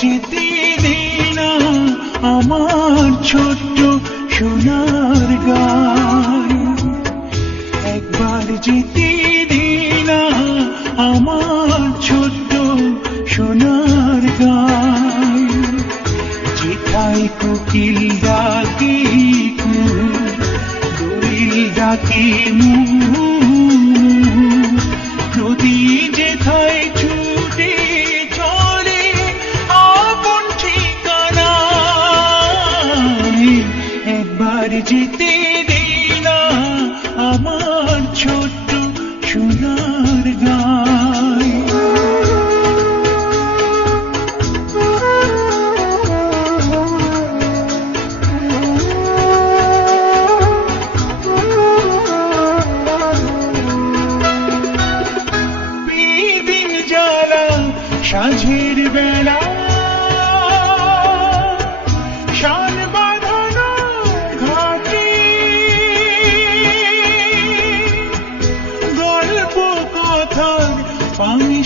যেতে দে না আমার ছোট্ট সোনার গান। একবার যেতে দে না আমার ছোট্ট সোনার গান। যেথায় কোকিল ডাকে দোল ডাকে মু। একবার যেতে দে না আমার ছোট্ট সোনার গায় সাঁঝের বেলা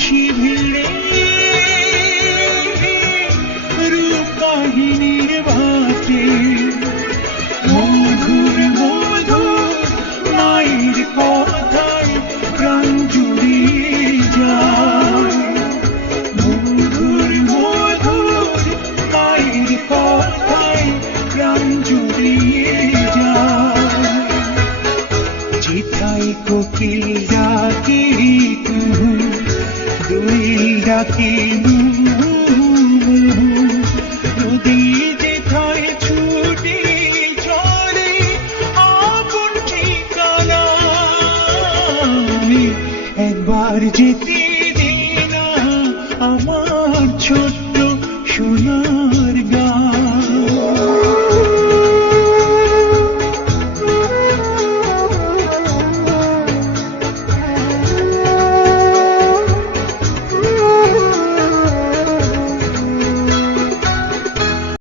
পাংশি ভিড়ে। রূপ কাহিনীর ভাটে মধুর মধুর মায়ের কথায় প্রাণ জুড়িয়ে যায়। মধুর মধুর মায়ের কথায় প্রাণ জুড়িয়ে যায়। যেথায় কোকিল ডাকে কুহু দোয়েল ডাকে নদী যেথায় ছুটে ঠিকানা। একবার যেতে দে আমার ছোট্ট সোনার